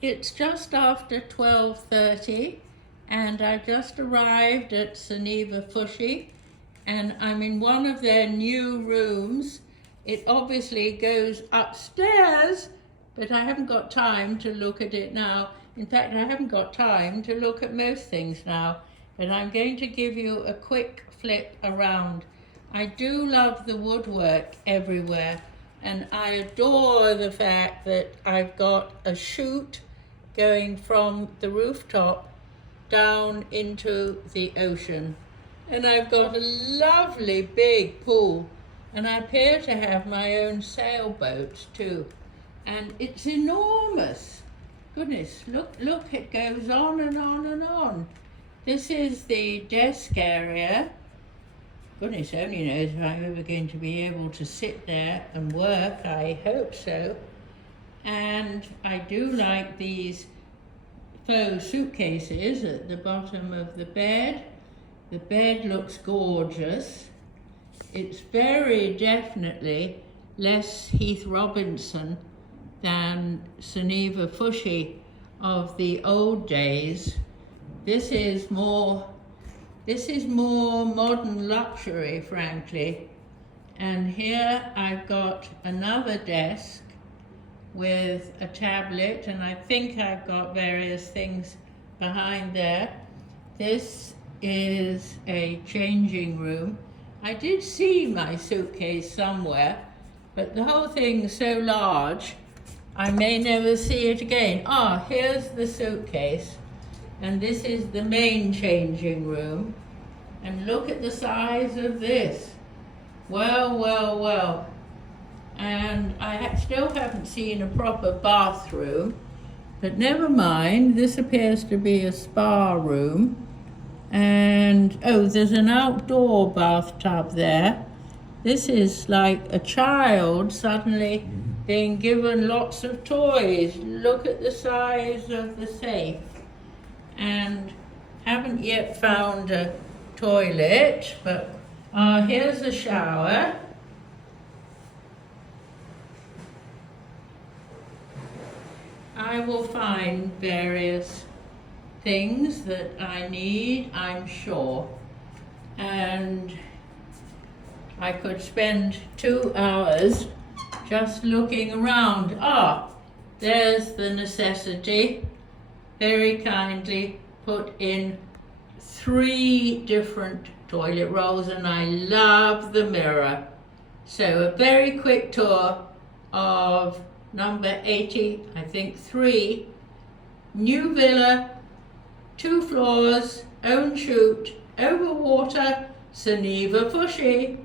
It's just after 12:30 and I just arrived at Soneva Fushi and I'm in one of their new rooms. It obviously goes upstairs, but I haven't got time to look at it now. In fact, I haven't got time to look at most things now, but I'm going to give you a quick flip around. I do love the woodwork everywhere, and I adore the fact that I've got a chute going from the rooftop down into the ocean. And I've got a lovely big pool, and I appear to have my own sailboat too. And it's enormous. Goodness, look, it goes on and on and on. This is the desk area. Goodness only knows if I'm ever going to be able to sit there and work. I hope so. And I do like these faux suitcases at the bottom of the bed. The bed looks gorgeous. It's very definitely less Heath Robinson than Soneva Fushi of the old days. This is more modern luxury, frankly. And here I've got another desk with a tablet, and I think I've got various things behind there. This is a changing room. I did see my suitcase somewhere, but the whole thing's so large, I may never see it again. Ah, here's the suitcase. And this is the main changing room. And look at the size of this. Well, well, well. And I still haven't seen a proper bathroom, but never mind. This appears to be a spa room. And, oh, there's an outdoor bathtub there. This is like a child suddenly being given lots of toys. Look at the size of the safe. And haven't yet found a toilet, but here's a shower. I will find various things that I need, I'm sure. And I could spend 2 hours just looking around. Ah, there's the necessity. Very kindly put in 3 different toilet rolls, and I love the mirror. So a very quick tour of number 80, I think 3, new villa, 2 floors, own chute, over water, Soneva Fushi.